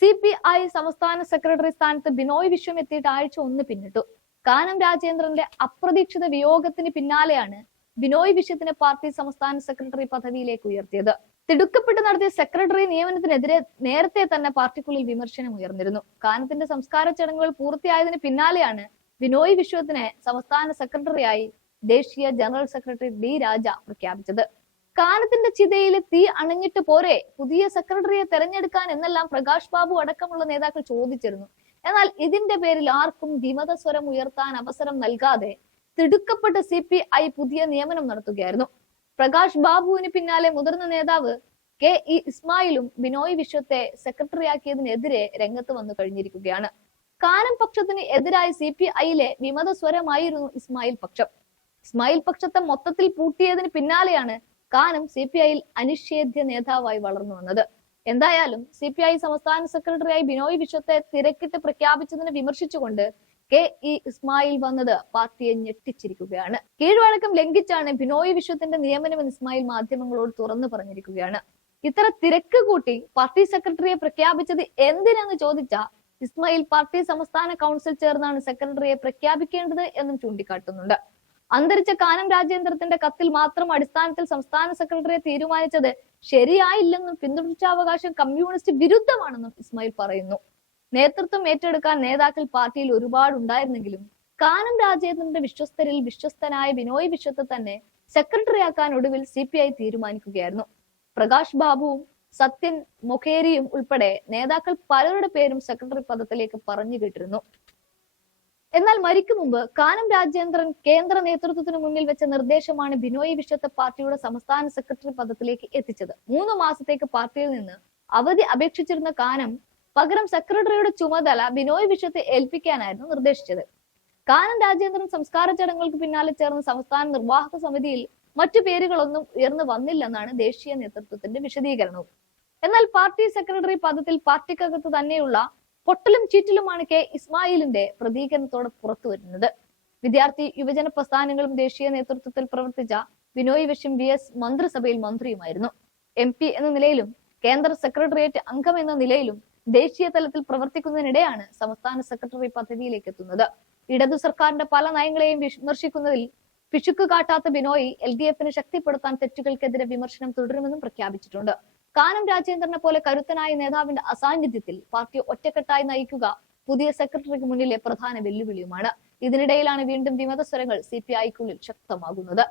C P I സംസ്ഥാന secretary സ്ഥാനത്ത് ബിനോയ് വിശ്വം എത്തിയിട്ട് ആഴ്ച ഒന്ന് പിന്നിട്ടു. കാനം രാജേന്ദ്രന്റെ അപ്രതീക്ഷിത വിയോഗത്തിന് പിന്നാലെയാണ് ബിനോയ് വിശ്വത്തിനെ പാർട്ടി സംസ്ഥാന സെക്രട്ടറി പദവിയിലേക്ക് ഉയർത്തിയത്. തിടുക്കപ്പെട്ട് നടത്തിയ സെക്രട്ടറി നിയമനത്തിനെതിരെ നേരത്തെ തന്നെ പാർട്ടിക്കുള്ളിൽ വിമർശനം ഉയർന്നിരുന്നു. കാനത്തിന്റെ സംസ്കാര ചടങ്ങുകൾ പൂർത്തിയായതിന് പിന്നാലെയാണ് ബിനോയ് വിശ്വത്തിനെ സംസ്ഥാന സെക്രട്ടറിയായി ദേശീയ ജനറൽ സെക്രട്ടറി ഡി രാജ പ്രഖ്യാപിച്ചത്. കാലത്തിന്റെ ചിതയിൽ തീ അണഞ്ഞിട്ട് പോരെ? പുതിയ സെക്രട്ടറിയെ തെരഞ്ഞെടുക്കാൻ എന്നെല്ലാം പ്രകാശ് ബാബു അടക്കമുള്ള നേതാക്കൾ ചോദിച്ചിരുന്നു. എന്നാൽ ഇതിന്റെ പേരിൽ ആർക്കും വിമത സ്വരം ഉയർത്താൻ അവസരം നൽകാതെ തിടുക്കപ്പെട്ട സി പി ഐ പുതിയ നിയമനം നടത്തുകയായിരുന്നു. പ്രകാശ് ബാബുവിന് പിന്നാലെ മുതിർന്ന നേതാവ് കെ ഇ ഇസ്മായിലും ബിനോയ് വിശ്വത്തെ സെക്രട്ടറിയാക്കിയതിനെതിരെ രംഗത്ത് വന്നു കഴിഞ്ഞിരിക്കുകയാണ്. കാനം പക്ഷത്തിന് എതിരായി സി പി ഐയിലെ വിമത സ്വരമായിരുന്നു ഇസ്മായിൽ പക്ഷം. ഇസ്മായിൽ പക്ഷത്തെ മൊത്തത്തിൽ പൂട്ടിയതിന് പിന്നാലെയാണ് കാനം സി പി ഐയിൽ അനിഷേധ്യ നേതാവായി വളർന്നു വന്നത്. എന്തായാലും സി പി ഐ സംസ്ഥാന സെക്രട്ടറിയായി ബിനോയ് വിശ്വത്തെ തിരക്കിട്ട് പ്രഖ്യാപിച്ചതിനെ വിമർശിച്ചുകൊണ്ട് കെ ഇ ഇസ്മായിൽ വന്നത് പാർട്ടിയെ ഞെട്ടിച്ചിരിക്കുകയാണ്. കീഴ്വഴക്കം ലംഘിച്ചാണ് ബിനോയ് വിശ്വത്തിന്റെ നിയമനമെന്ന് ഇസ്മായിൽ മാധ്യമങ്ങളോട് തുറന്നു പറഞ്ഞിരിക്കുകയാണ്. ഇത്ര തിരക്ക് കൂട്ടി പാർട്ടി സെക്രട്ടറിയെ പ്രഖ്യാപിച്ചത് എന്തിനെന്ന് ചോദിച്ച ഇസ്മായിൽ പാർട്ടി സംസ്ഥാന കൗൺസിൽ ചേർന്നാണ് സെക്രട്ടറിയെ പ്രഖ്യാപിക്കേണ്ടത് എന്നും ചൂണ്ടിക്കാട്ടുന്നുണ്ട്. അന്തരിച്ച കാനം രാജേന്ദ്രത്തിന്റെ കത്തിൽ മാത്രം അടിസ്ഥാനത്തിൽ സംസ്ഥാന സെക്രട്ടറിയെ തീരുമാനിച്ചത് ശരിയായില്ലെന്നും പിന്തുടർച്ചാവകാശം കമ്മ്യൂണിസ്റ്റ് വിരുദ്ധമാണെന്നും ഇസ്മായിൽ പറയുന്നു. നേതൃത്വം ഏറ്റെടുക്കാൻ നേതാക്കൾ പാർട്ടിയിൽ ഒരുപാട് ഉണ്ടായിരുന്നെങ്കിലും കാനം രാജേന്ദ്രന്റെ വിശ്വസ്തരിൽ വിശ്വസ്തനായ ബിനോയ് വിശ്വത്തെ തന്നെ സെക്രട്ടറിയാക്കാൻ ഒടുവിൽ സി പി ഐ തീരുമാനിക്കുകയായിരുന്നു. പ്രകാശ് ബാബുവും സത്യൻ മൊഖേരിയും ഉൾപ്പെടെ നേതാക്കൾ പലരുടെ പേരും സെക്രട്ടറി പദത്തിലേക്ക് പറഞ്ഞു കേട്ടിരുന്നു. എന്നാൽ മരിക്കും മുമ്പ് കാനം രാജേന്ദ്രൻ കേന്ദ്ര നേതൃത്വത്തിന് മുന്നിൽ വെച്ച നിർദ്ദേശമാണ് ബിനോയ് വിശ്വത്തെ പാർട്ടിയുടെ സംസ്ഥാന സെക്രട്ടറി പദത്തിലേക്ക് എത്തിച്ചത്. മൂന്ന് മാസത്തേക്ക് പാർട്ടിയിൽ നിന്ന് അവധി അപേക്ഷിച്ചിരുന്ന കാനം പകരം സെക്രട്ടറിയുടെ ചുമതല ബിനോയ് വിശ്വത്തെ ഏൽപ്പിക്കാനായിരുന്നു നിർദ്ദേശിച്ചത്. കാനം രാജേന്ദ്രൻ സംസ്കാര ചടങ്ങുകൾക്ക് പിന്നാലെ ചേർന്ന സംസ്ഥാന നിർവാഹക സമിതിയിൽ മറ്റു പേരുകളൊന്നും ഉയർന്നു വന്നില്ലെന്നാണ് ദേശീയ നേതൃത്വത്തിന്റെ വിശദീകരണവും. എന്നാൽ പാർട്ടി സെക്രട്ടറി പദത്തിൽ പാർട്ടിക്കകത്ത് തന്നെയുള്ള പൊട്ടലും ചീറ്റലുമാണ് കെ ഇസ്മായിലിന്റെ പ്രതികരണത്തോടെ പുറത്തു വരുന്നത്. വിദ്യാർത്ഥി യുവജന പ്രസ്ഥാനങ്ങളും ദേശീയ നേതൃത്വത്തിൽ പ്രവർത്തിച്ച ബിനോയ് വിഷം വി എസ് മന്ത്രിസഭയിൽ മന്ത്രിയുമായിരുന്നു. എം പി എന്ന നിലയിലും കേന്ദ്ര സെക്രട്ടേറിയറ്റ് അംഗം എന്ന നിലയിലും ദേശീയ തലത്തിൽ പ്രവർത്തിക്കുന്നതിനിടെയാണ് സംസ്ഥാന സെക്രട്ടറി പദവിയിലേക്ക് എത്തുന്നത്. ഇടതു സർക്കാരിന്റെ പല നയങ്ങളെയും വിമർശിക്കുന്നതിൽ പിശുക്ക് കാട്ടാത്ത ബിനോയ് എൽ ഡി എഫിനെ ശക്തിപ്പെടുത്താൻ തെറ്റുകൾക്കെതിരെ വിമർശനം തുടരുമെന്നും പ്രഖ്യാപിച്ചിട്ടുണ്ട്. കാനം രാജേന്ദ്രനെ പോലെ കരുത്തനായ നേതാവിന്റെ അസാന്നിധ്യത്തിൽ പാർട്ടി ഒറ്റക്കെട്ടായി നയിക്കുക പുതിയ സെക്രട്ടറിക്ക് മുന്നിലെ പ്രധാന വെല്ലുവിളിയുമാണ്. ഇതിനിടയിലാണ് വീണ്ടും വിമതസ്വരങ്ങൾ സി പി ഐക്കുള്ളിൽ ശക്തമാകുന്നത്.